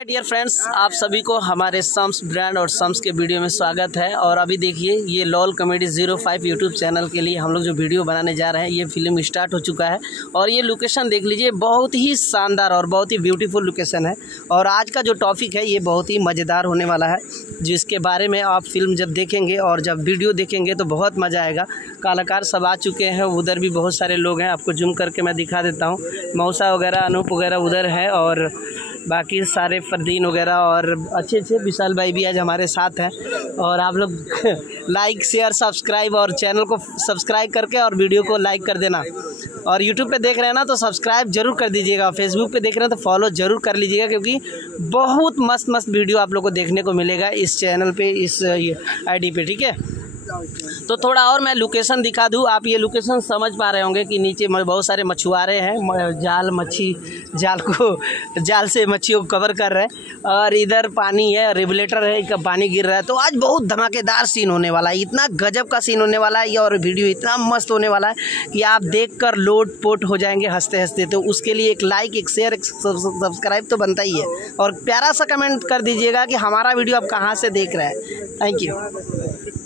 Dear friends, आप सभी को हमारे सम्स ब्रांड और सम्स के वीडियो में स्वागत है। और अभी देखिए, ये लॉल कॉमेडी 05 यूट्यूब चैनल के लिए हम लोग जो वीडियो बनाने जा रहे हैं, ये फिल्म स्टार्ट हो चुका है। और ये लोकेशन देख लीजिए, बहुत ही शानदार और बहुत ही ब्यूटीफुल लोकेशन है। और आज का जो टॉपिक है ये बहुत ही मज़ेदार होने वाला है, जिसके बारे में आप फिल्म जब देखेंगे और जब वीडियो देखेंगे तो बहुत मज़ा आएगा। कलाकार सब आ चुके हैं, उधर भी बहुत सारे लोग हैं। आपको जूम करके मैं दिखा देता हूँ। मौसा वगैरह, अनूप वगैरह उधर है और बाकी सारे फरदीन वगैरह और अच्छे विशाल भाई भी आज हमारे साथ हैं। और आप लोग लाइक शेयर सब्सक्राइब और चैनल को सब्सक्राइब करके और वीडियो को लाइक कर देना। और यूट्यूब पे देख रहे हैं ना तो सब्सक्राइब जरूर कर दीजिएगा। फेसबुक पे देख रहे हैं तो फॉलो जरूर कर लीजिएगा, क्योंकि बहुत मस्त वीडियो आप लोग को देखने को मिलेगा इस चैनल पे, इस ID पे। ठीक है, तो थोड़ा और मैं लोकेशन दिखा दूँ। आप ये लोकेशन समझ पा रहे होंगे कि नीचे बहुत सारे मछुआरे हैं, जाल से मच्छियों को कवर कर रहे हैं। और इधर पानी है, रेगुलेटर है, इसका पानी गिर रहा है। तो आज बहुत धमाकेदार सीन होने वाला है, इतना गजब का सीन होने वाला है ये। और वीडियो इतना मस्त होने वाला है कि आप देखकर लोट पोट हो जाएंगे हंसते हंसते। तो उसके लिए एक लाइक, एक शेयर, एक सब्सक्राइब तो बनता ही है। और प्यारा सा कमेंट कर दीजिएगा कि हमारा वीडियो आप कहाँ से देख रहे हैं। Thank you.